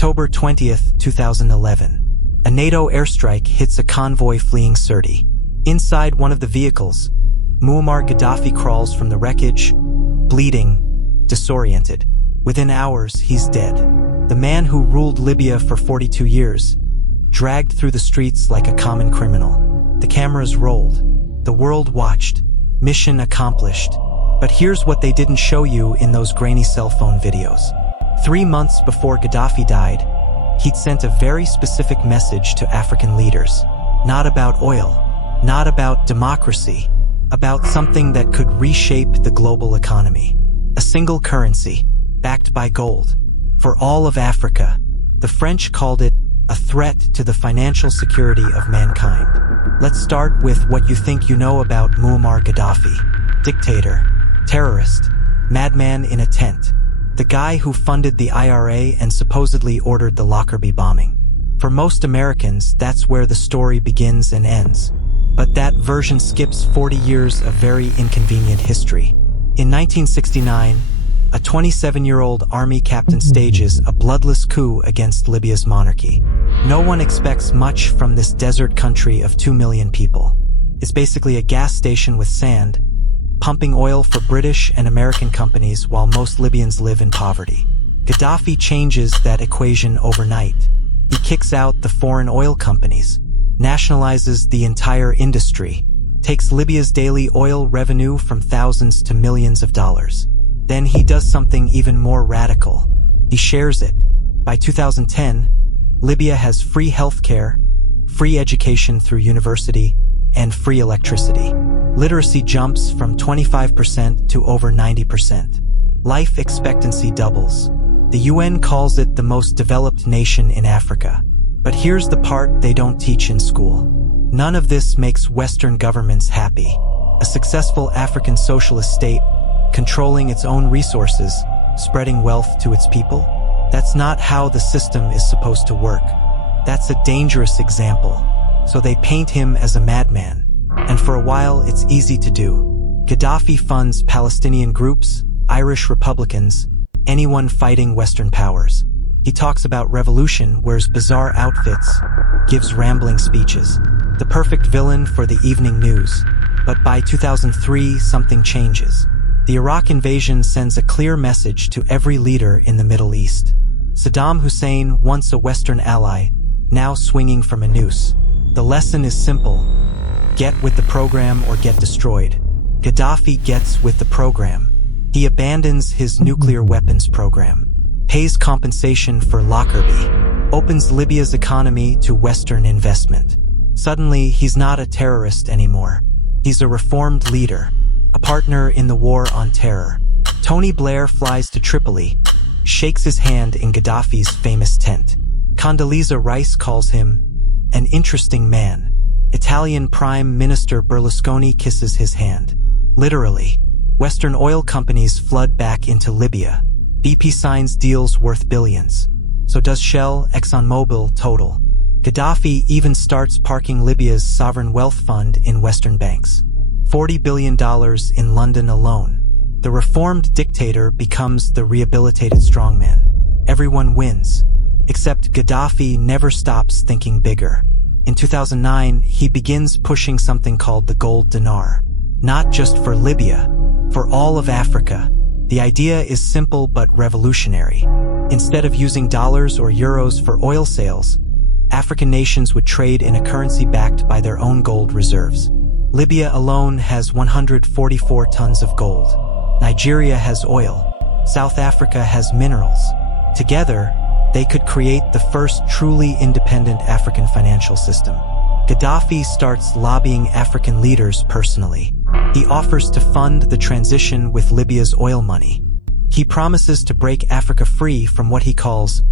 October 20th, 2011. A NATO airstrike hits a convoy fleeing Sirte. Inside one of the vehicles, Muammar Gaddafi crawls from the wreckage, bleeding, disoriented. Within hours, he's dead. The man who ruled Libya for 42 years, dragged through the streets like a common criminal. The cameras rolled. The world watched. Mission accomplished. But here's what they didn't show you in those grainy cell phone videos. 3 months before Gaddafi died, he'd sent a very specific message to African leaders. Not about oil, not about democracy, about something that could reshape the global economy. A single currency, backed by gold. For all of Africa, the French called it a threat to the financial security of mankind. Let's start with what you think you know about Muammar Gaddafi. Dictator, terrorist, madman in a tent. The guy who funded the IRA and supposedly ordered the Lockerbie bombing. For most Americans, that's where the story begins and ends. But that version skips 40 years of very inconvenient history. In 1969, a 27-year-old army captain stages a bloodless coup against Libya's monarchy. No one expects much from this desert country of 2 million people. It's basically a gas station with sand, pumping oil for British and American companies while most Libyans live in poverty. Gaddafi changes that equation overnight. He kicks out the foreign oil companies, nationalizes the entire industry, takes Libya's daily oil revenue from thousands to millions of dollars. Then he does something even more radical. He shares it. By 2010, Libya has free healthcare, free education through university, and free electricity. Literacy jumps from 25% to over 90%. Life expectancy doubles. The UN calls it the most developed nation in Africa. But here's the part they don't teach in school. None of this makes Western governments happy. A successful African socialist state, controlling its own resources, spreading wealth to its people? That's not how the system is supposed to work. That's a dangerous example. So they paint him as a madman. And for a while, it's easy to do. Gaddafi funds Palestinian groups, Irish Republicans, anyone fighting Western powers. He talks about revolution, wears bizarre outfits, gives rambling speeches. The perfect villain for the evening news. But by 2003, something changes. The Iraq invasion sends a clear message to every leader in the Middle East. Saddam Hussein, once a Western ally, now swinging from a noose. The lesson is simple. Get with the program or get destroyed. Gaddafi gets with the program. He abandons his nuclear weapons program, pays compensation for Lockerbie, opens Libya's economy to Western investment. Suddenly, he's not a terrorist anymore. He's a reformed leader, a partner in the war on terror. Tony Blair flies to Tripoli, shakes his hand in Gaddafi's famous tent. Condoleezza Rice calls him an interesting man. Italian Prime Minister Berlusconi kisses his hand. Literally, Western oil companies flood back into Libya. BP signs deals worth billions. So does Shell, ExxonMobil, Total. Gaddafi even starts parking Libya's sovereign wealth fund in Western banks. $40 billion in London alone. The reformed dictator becomes the rehabilitated strongman. Everyone wins. Except Gaddafi never stops thinking bigger. In 2009, he begins pushing something called the gold dinar. Not just for Libya, for all of Africa. The idea is simple but revolutionary. Instead of using dollars or euros for oil sales, African nations would trade in a currency backed by their own gold reserves. Libya alone has 144 tons of gold. Nigeria has oil. South Africa has minerals. Together, they could create the first truly independent African financial system. Gaddafi starts lobbying African leaders personally. He offers to fund the transition with Libya's oil money. He promises to break Africa free from what he calls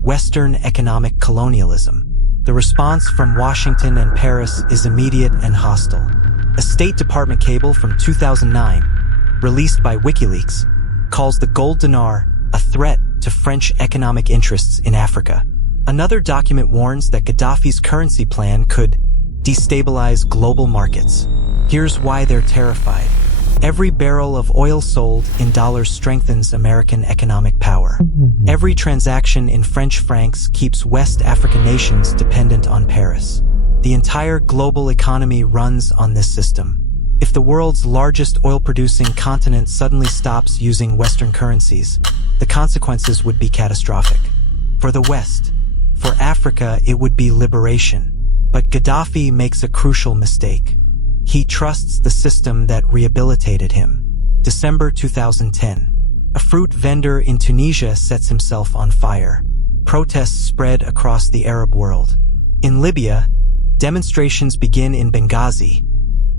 Western economic colonialism. The response from Washington and Paris is immediate and hostile. A State Department cable from 2009, released by WikiLeaks, calls the gold dinar a threat to French economic interests in Africa. Another document warns that Gaddafi's currency plan could destabilize global markets. Here's why they're terrified. Every barrel of oil sold in dollars strengthens American economic power. Every Every transaction in French francs keeps West African nations dependent on Paris. The entire global economy runs on this system. If the world's largest oil-producing continent suddenly stops using Western currencies, the consequences would be catastrophic. For the West, for Africa, it would be liberation. But Gaddafi makes a crucial mistake. He trusts the system that rehabilitated him. December 2010. A fruit vendor in Tunisia sets himself on fire. Protests spread across the Arab world. In Libya, demonstrations begin in Benghazi,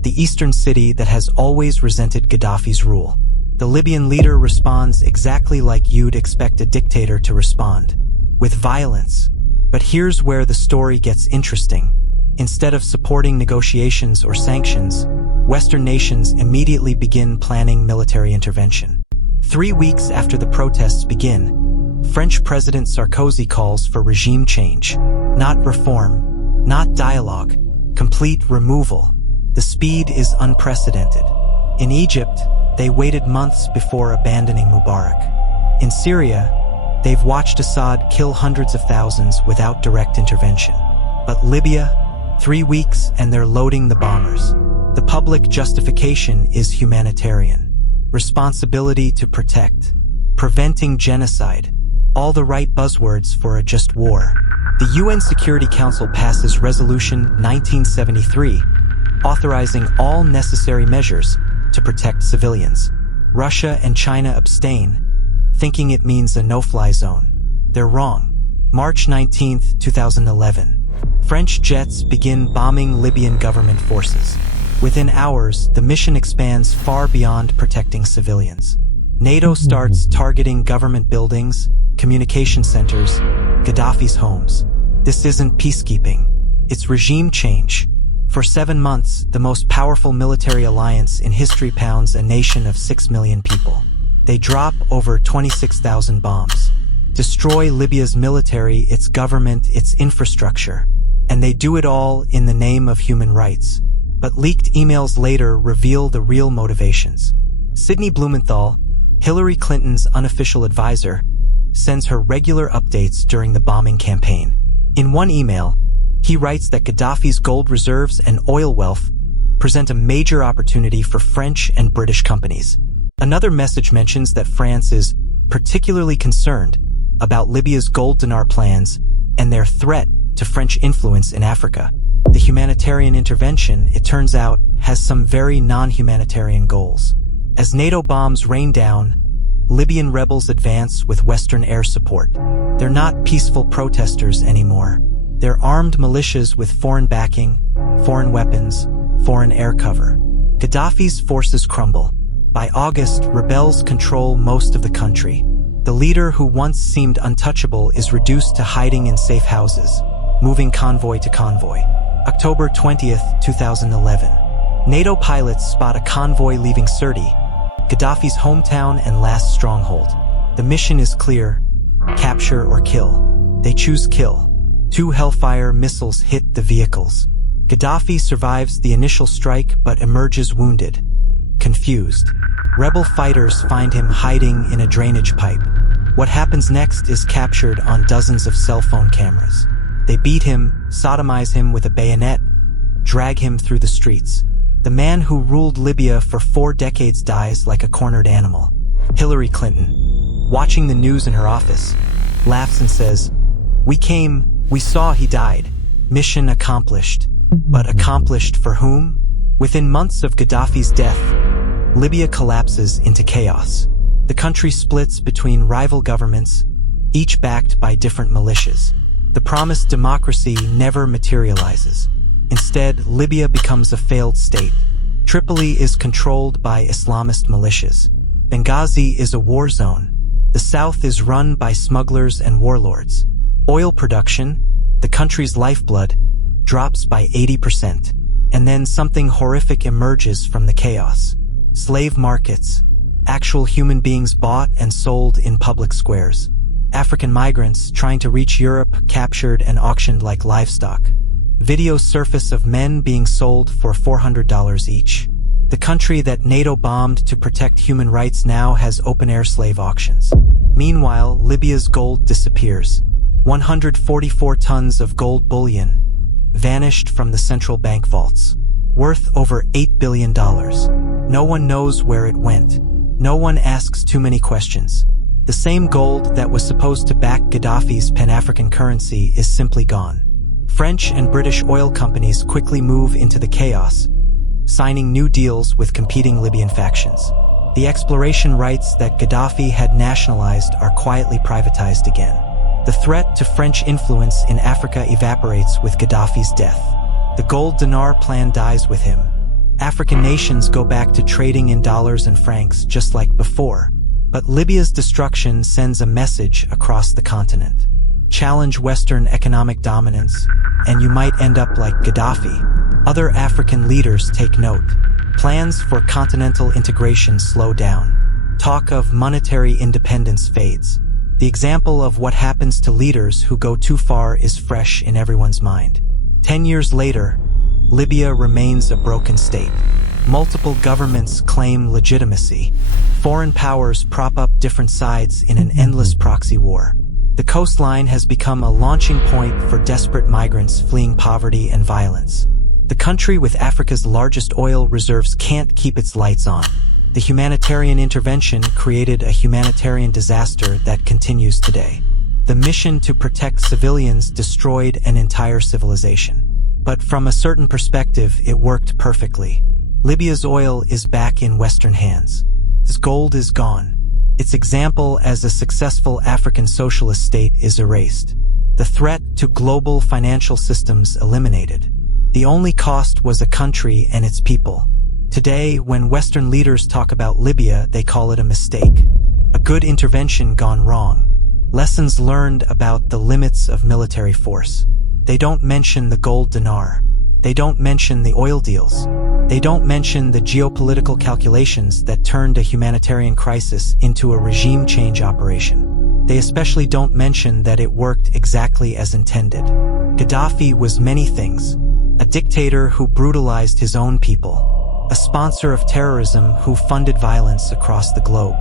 the eastern city that has always resented Gaddafi's rule. The Libyan leader responds exactly like you'd expect a dictator to respond, with violence. But here's where the story gets interesting. Instead of supporting negotiations or sanctions, Western nations immediately begin planning military intervention. 3 weeks after the protests begin, French President Sarkozy calls for regime change. Not reform, not dialogue, complete removal. The speed is unprecedented. In Egypt, they waited months before abandoning Mubarak. In Syria, they've watched Assad kill hundreds of thousands without direct intervention. But Libya, 3 weeks and they're loading the bombers. The public justification is humanitarian. Responsibility to protect. Preventing genocide. All the right buzzwords for a just war. The UN Security Council passes Resolution 1973, authorizing all necessary measures to protect civilians. Russia and China abstain, thinking it means a no-fly zone. They're wrong. March 19, 2011. French jets begin bombing Libyan government forces. Within hours, the mission expands far beyond protecting civilians. NATO starts targeting government buildings, communication centers, Gaddafi's homes. This isn't peacekeeping. It's regime change. For 7 months, the most powerful military alliance in history pounds a nation of 6 million people. They drop over 26,000 bombs. Destroy Libya's military, its government, its infrastructure. And they do it all in the name of human rights. But leaked emails later reveal the real motivations. Sidney Blumenthal, Hillary Clinton's unofficial advisor, sends her regular updates during the bombing campaign. In one email, he writes that Gaddafi's gold reserves and oil wealth present a major opportunity for French and British companies. Another message mentions that France is particularly concerned about Libya's gold dinar plans and their threat to French influence in Africa. The humanitarian intervention, it turns out, has some very non-humanitarian goals. As NATO bombs rain down, Libyan rebels advance with Western air support. They're not peaceful protesters anymore. They're armed militias with foreign backing, foreign weapons, foreign air cover. Gaddafi's forces crumble. By August, rebels control most of the country. The leader who once seemed untouchable is reduced to hiding in safe houses, moving convoy to convoy. October 20th, 2011. NATO pilots spot a convoy leaving Sirte, Gaddafi's hometown and last stronghold. The mission is clear: capture or kill. They choose kill. 2 Hellfire missiles hit the vehicles. Gaddafi survives the initial strike but emerges wounded, confused. Rebel fighters find him hiding in a drainage pipe. What happens next is captured on dozens of cell phone cameras. They beat him, sodomize him with a bayonet, drag him through the streets. The man who ruled Libya for 4 decades dies like a cornered animal. Hillary Clinton, watching the news in her office, laughs and says, "We came, we saw he died. Mission accomplished." But accomplished for whom? Within months of Gaddafi's death, Libya collapses into chaos. The country splits between rival governments, each backed by different militias. The promised democracy never materializes. Instead, Libya becomes a failed state. Tripoli is controlled by Islamist militias. Benghazi is a war zone. The south is run by smugglers and warlords. Oil production, the country's lifeblood, drops by 80%. And then something horrific emerges from the chaos. Slave markets, actual human beings bought and sold in public squares. African migrants trying to reach Europe captured and auctioned like livestock. Videos surface of men being sold for $400 each. The country that NATO bombed to protect human rights now has open-air slave auctions. Meanwhile, Libya's gold disappears. 144 tons of gold bullion vanished from the central bank vaults, worth over $8 billion. No one knows where it went. No one asks too many questions. The same gold that was supposed to back Gaddafi's Pan-African currency is simply gone. French and British oil companies quickly move into the chaos, signing new deals with competing Libyan factions. The exploration rights that Gaddafi had nationalized are quietly privatized again. The threat to French influence in Africa evaporates with Gaddafi's death. The gold dinar plan dies with him. African nations go back to trading in dollars and francs just like before. But Libya's destruction sends a message across the continent. Challenge Western economic dominance, and you might end up like Gaddafi. Other African leaders take note. Plans for continental integration slow down. Talk of monetary independence fades. The example of what happens to leaders who go too far is fresh in everyone's mind. 10 years later, Libya remains a broken state. Multiple governments claim legitimacy. Foreign powers prop up different sides in an endless proxy war. The coastline has become a launching point for desperate migrants fleeing poverty and violence. The country with Africa's largest oil reserves can't keep its lights on. The humanitarian intervention created a humanitarian disaster that continues today. The mission to protect civilians destroyed an entire civilization. But from a certain perspective, it worked perfectly. Libya's oil is back in Western hands. Its gold is gone. Its example as a successful African socialist state is erased. The threat to global financial systems eliminated. The only cost was a country and its people. Today, when Western leaders talk about Libya, they call it a mistake. A good intervention gone wrong. Lessons learned about the limits of military force. They don't mention the gold dinar. They don't mention the oil deals. They don't mention the geopolitical calculations that turned a humanitarian crisis into a regime change operation. They especially don't mention that it worked exactly as intended. Gaddafi was many things. A dictator who brutalized his own people. A sponsor of terrorism who funded violence across the globe.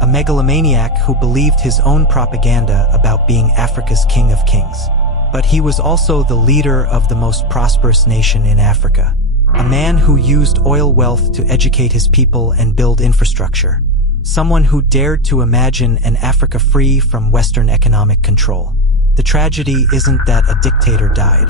A megalomaniac who believed his own propaganda about being Africa's king of kings. But he was also the leader of the most prosperous nation in Africa. A man who used oil wealth to educate his people and build infrastructure. Someone who dared to imagine an Africa free from Western economic control. The tragedy isn't that a dictator died.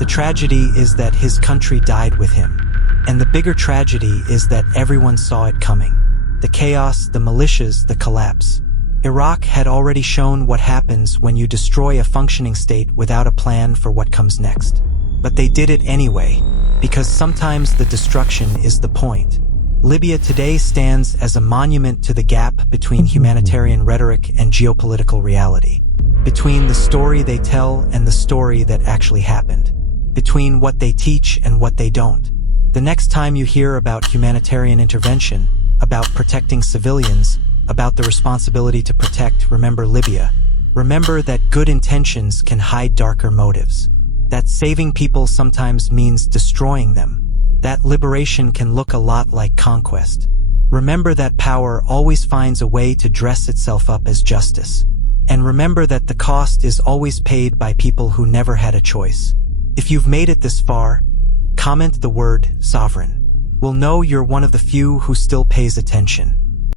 The tragedy is that his country died with him. And the bigger tragedy is that everyone saw it coming. The chaos, the militias, the collapse. Iraq had already shown what happens when you destroy a functioning state without a plan for what comes next. But they did it anyway, because sometimes the destruction is the point. Libya today stands as a monument to the gap between humanitarian rhetoric and geopolitical reality. Between the story they tell and the story that actually happened. Between what they teach and what they don't. The next time you hear about humanitarian intervention, about protecting civilians, about the responsibility to protect, remember Libya. Remember that good intentions can hide darker motives. That saving people sometimes means destroying them. That liberation can look a lot like conquest. Remember that power always finds a way to dress itself up as justice. And remember that the cost is always paid by people who never had a choice. If you've made it this far, comment the word sovereign. We'll know you're one of the few who still pays attention.